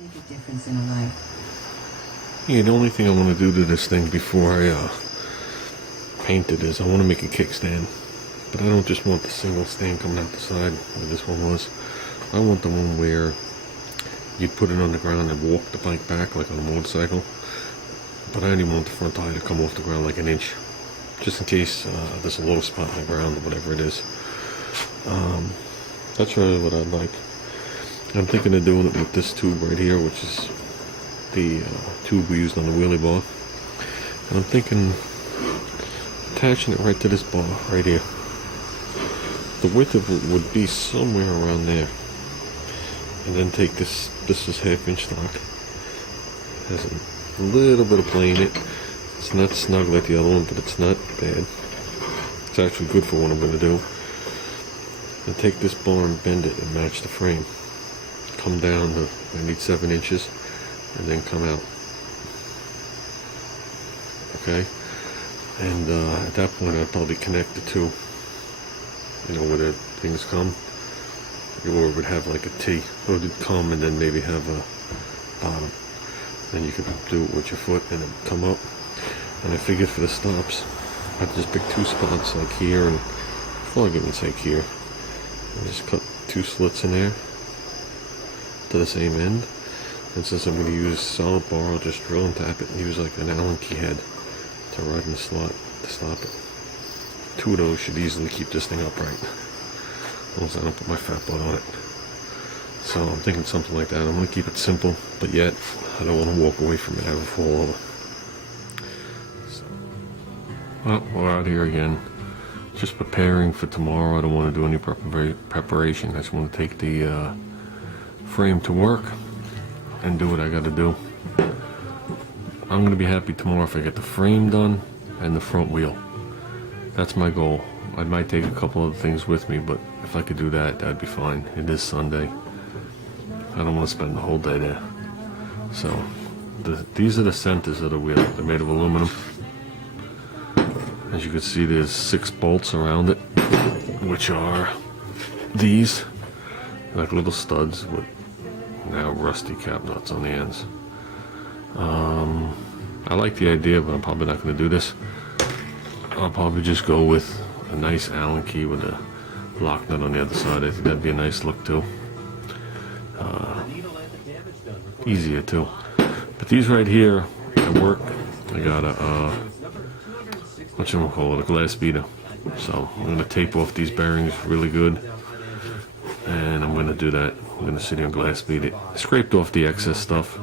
Make a difference in a life. Yeah, the only thing I want to do to this thing before I paint it is I want to make a kickstand. But I don't just want the single stand coming out the side where this one was. I want the one where you'd put it on the ground and walk the bike back like on a motorcycle. But I only want the front tire to come off the ground like an inch. Just in case there's a low spot in the ground or whatever it is. That's really what I'd like. I'm thinking of doing it with this tube right here, which is the tube we used on the wheelie bar. And I'm thinking attaching it right to this bar right here. The width of it would be somewhere around there. And then take this is half-inch stock. Has a little bit of play in it. It's not snug like the other one, but it's not bad. It's actually good for what I'm going to do. And take this bar and bend it and match the frame. Come down to, I need 7 inches, and then come out. Okay? And at that point I'd probably connect the two, you know, where the things come. Or it would have like a T. Or it would come and then maybe have a bottom. Then you could do it with your foot and it would come up. And I figured for the stops, I'd just pick 2 spots like here and, for argument's sake, here. And just cut 2 slits in there to the same end. And since I'm going to use solid bar, I'll just drill and tap it and use like an Allen key head to right in the slot to stop it. 2 of those should easily keep this thing upright, as long as I don't put my fat butt on it. So I'm thinking something like that. I'm going to keep it simple, but yet I don't want to walk away from it, have it fall over. So, well, we're out here again. Just preparing for tomorrow. I don't want to do any preparation. I just want to take the frame to work and do what I got to do. I'm going to be happy tomorrow if I get the frame done and the front wheel. That's my goal. I might take a couple other things with me, but if I could do that, that'd be fine. It is Sunday. I don't want to spend the whole day there. So, these are the centers of the wheel. They're made of aluminum. As you can see, there's 6 bolts around it, which are these, like little studs with now rusty cap nuts on the ends. I like the idea, but I'm probably not going to do this. I'll probably just go with a nice Allen key with a lock nut on the other side. I think that'd be a nice look too. Easier too. But these right here at work, I got a a glass beater. So I'm going to tape off these bearings really good, and I'm going to do that. I'm going to sit here and glass beat it. I scraped off the excess stuff.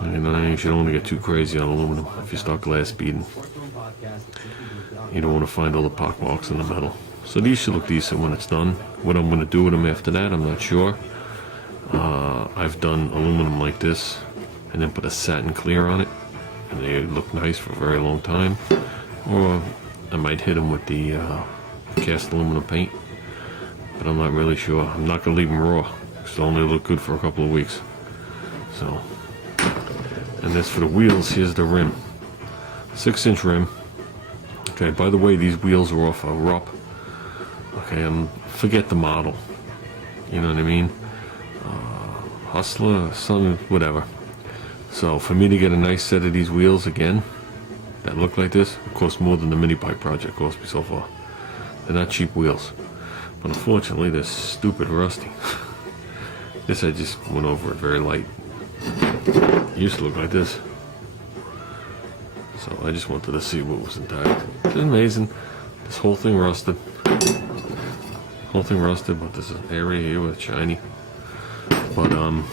And you should only get too crazy on aluminum if you start glass beading. You don't want to find all the pock marks in the metal. So these should look decent when it's done. What I'm going to do with them after that, I'm not sure. I've done aluminum like this and then put a satin clear on it, and they look nice for a very long time. Or I might hit them with the cast aluminum paint, but I'm not really sure. I'm not going to leave them raw, because they'll only look good for a couple of weeks. So, and as for the wheels, here's the rim. 6-inch rim. Okay, by the way, these wheels are off a Rupp. Okay, forget the model. You know what I mean? Hustler, something, whatever. So for me to get a nice set of these wheels again, that look like this, it costs more than the mini bike project cost me so far. They're not cheap wheels. But unfortunately, they're stupid rusty. This I just went over it very light. It used to look like this. So I just wanted to see what was intact. It's amazing. This whole thing rusted. Whole thing rusted, but this is an area here with shiny. But I'm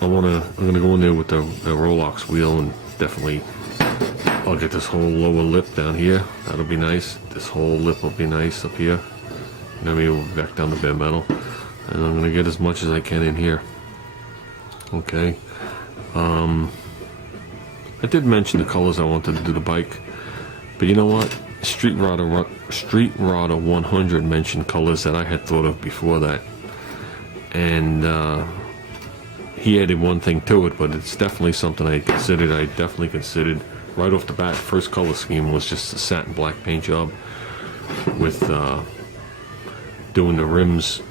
gonna go in there with the Rolex wheel, and definitely I'll get this whole lower lip down here. That'll be nice. This whole lip will be nice up here. You know what I mean? We'll back down the bare metal, and I'm gonna get as much as I can in here. Okay. I did mention the colors I wanted to do the bike, but you know what? Street Rodder 100 mentioned colors that I had thought of before that, and he added one thing to it, but it's definitely something I considered. I definitely considered right off the bat. First color scheme was just a satin black paint job with doing the rims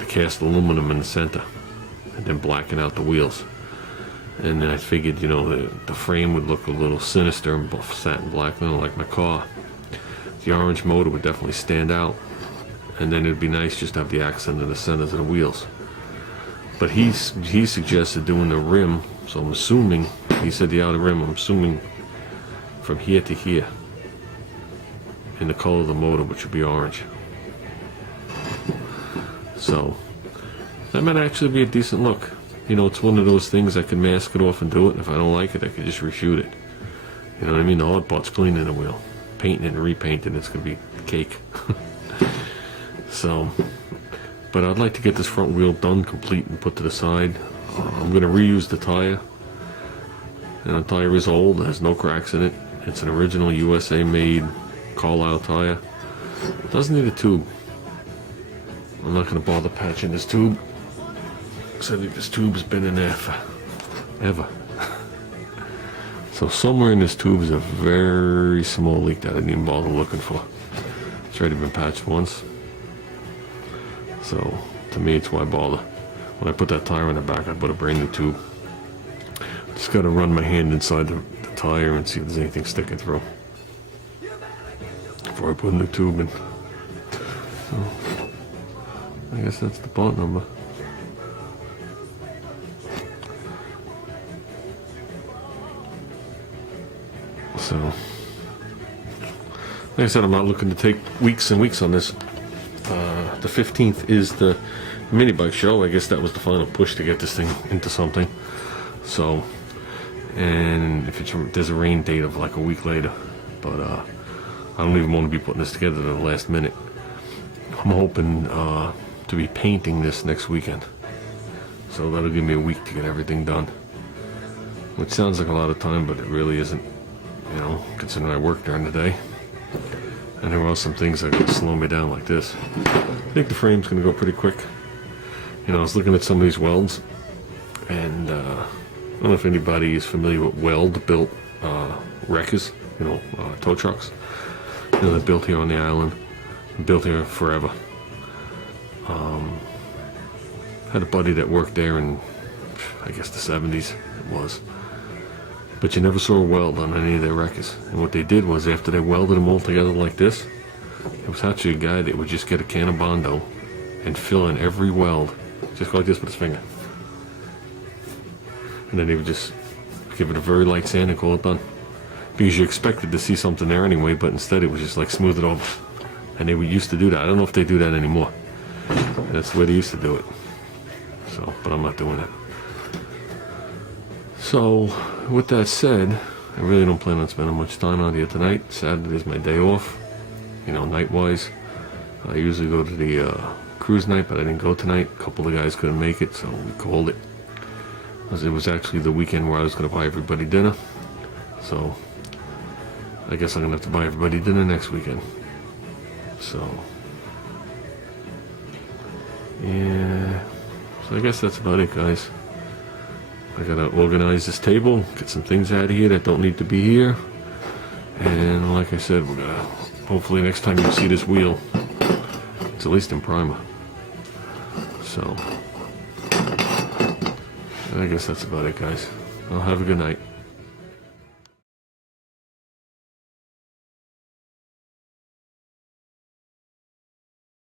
the cast aluminum in the center, and then blacken out the wheels. And then I figured, you know, the frame would look a little sinister and satin black, you know, like my car. The orange motor would definitely stand out, and then it'd be nice just to have the accent in the centers of the wheels. But he suggested doing the rim, so I'm assuming, he said the outer rim, I'm assuming from here to here, in the color of the motor, which would be orange. So that might actually be a decent look. You know, it's one of those things I can mask it off and do it, and if I don't like it, I can just reshoot it. You know what I mean? The hard part's cleaning the wheel. Painting it and repainting it's going to be cake. So, but I'd like to get this front wheel done, complete, and put to the side. I'm going to reuse the tire. And the tire is old, it has no cracks in it. It's an original USA made Carlisle tire. It doesn't need a tube. I'm not going to bother patching this tube. So I think this tube's been in there forever. So somewhere in this tube is a very small leak that I didn't even bother looking for. It's already been patched once. So to me, it's why bother. When I put that tire in the back, I put a brand new tube. Just got to run my hand inside the tire and see if there's anything sticking through before I put a new tube in. So I guess that's the part number. So, like I said, I'm not looking to take weeks and weeks on this. The 15th is the mini bike show. I guess that was the final push to get this thing into something. So, and if there's a rain date of like a week later, but I don't even want to be putting this together at the last minute. I'm hoping to be painting this next weekend. So that'll give me a week to get everything done. Which sounds like a lot of time, but it really isn't. You know, considering I work during the day. And there are some things that could slow me down like this. I think the frame's going to go pretty quick. You know, I was looking at some of these welds, and I don't know if anybody is familiar with weld-built wreckers, you know, tow trucks. You know, they're built here on the island, built here forever. Had a buddy that worked there in, I guess, the 70s it was. But you never saw a weld on any of their wreckers. And what they did was, after they welded them all together like this, it was actually a guy that would just get a can of Bondo and fill in every weld, just like this with his finger. And then he would just give it a very light sand and call it done. Because you expected to see something there anyway, but instead it was just like smooth it over. And they used to do that. I don't know if they do that anymore. That's the way they used to do it. So, but I'm not doing it. So, with that said, I really don't plan on spending much time out here tonight. Saturday's my day off, you know, night-wise. I usually go to the cruise night, but I didn't go tonight. A couple of the guys couldn't make it, so we called it. Because it was actually the weekend where I was going to buy everybody dinner. So, I guess I'm going to have to buy everybody dinner next weekend. So, yeah. So I guess that's about it, guys. I gotta organize this table, get some things out of here that don't need to be here. And like I said, we're gonna, hopefully next time you see this wheel, it's at least in primer. So, I guess that's about it, guys. Well, have a good night.